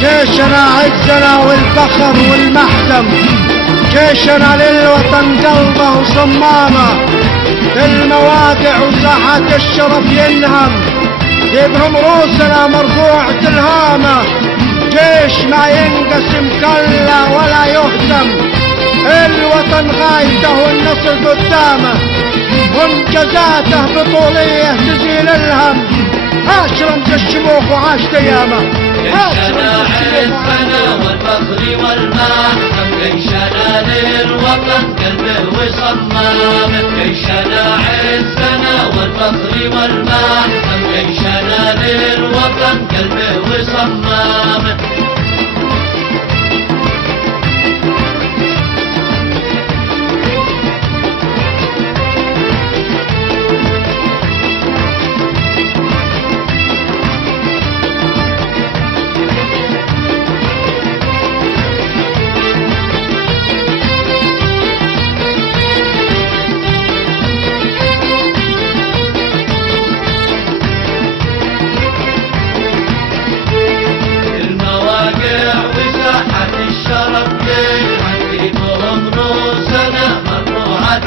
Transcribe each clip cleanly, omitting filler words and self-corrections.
جيشنا عزنا والفخر والمحكم، جيشنا للوطن قلبه وصمامه، في المواقع وساحات الشرف ينهم، بهم رؤوسنا مرفوعة الهامة، جيش ما ينقسم كلا ولا يهزم، الوطن غايته والنصر قدامه، وانجازاته بطولية تزيل الهم، عاش رمز الشموخ وعاش ايامه. جيشنا عزنا والفخر والمحكم، جيشنا للوطن قلبه وصمامه، جيشنا عزنا والفخر والمحكم، جيشنا للوطن قلبه وصمامه. المواقع وساحة الشرف يلمع بهم رؤوسنا مرفوعة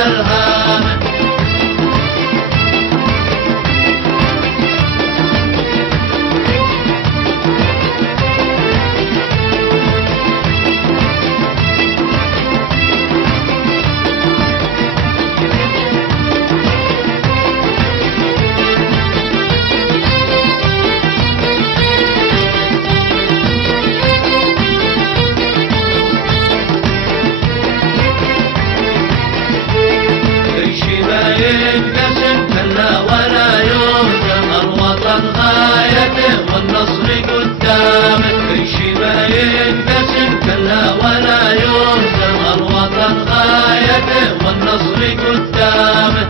الهامة. ينقسم كلا ولا يهزم، الوطن غايته والنصر قدامه، جيش ما ينقسم كلا ولا يهزم، الوطن غايته والنصر قدامه.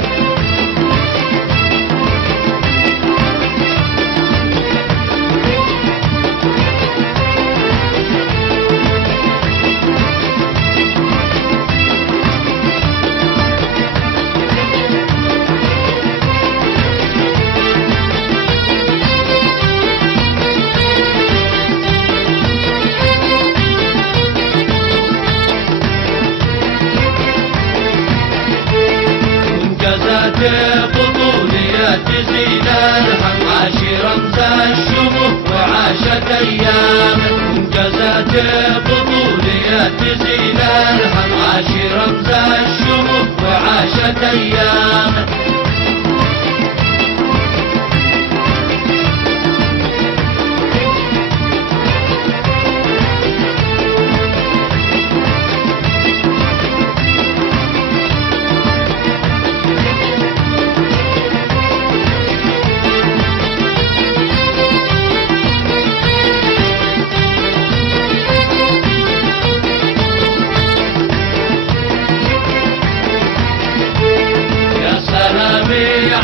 بطوليات تزيل الهم، عاش رمز الشموخ وعاشت ايامه، انجازات بطوليات تزيل الهم، عاش رمز الشموخ وعاشت ايامه.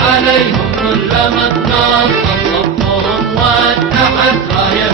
عليهم كلما تنظم صفهم واتحد رايه